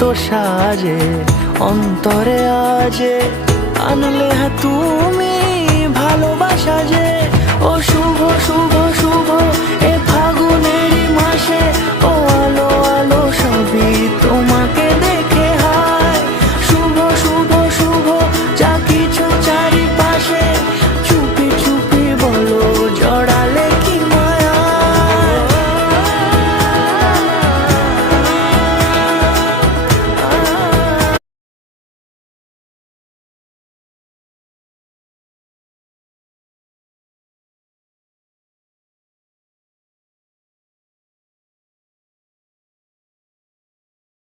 এত সাজে অন্তরে আজে আনলে হ্যাঁ তুমি ভালোবাসা যে। ও শুভ শুভ শুভ এ ফাগুনেরই মাসে, ও আলো আলো সবই তোমার।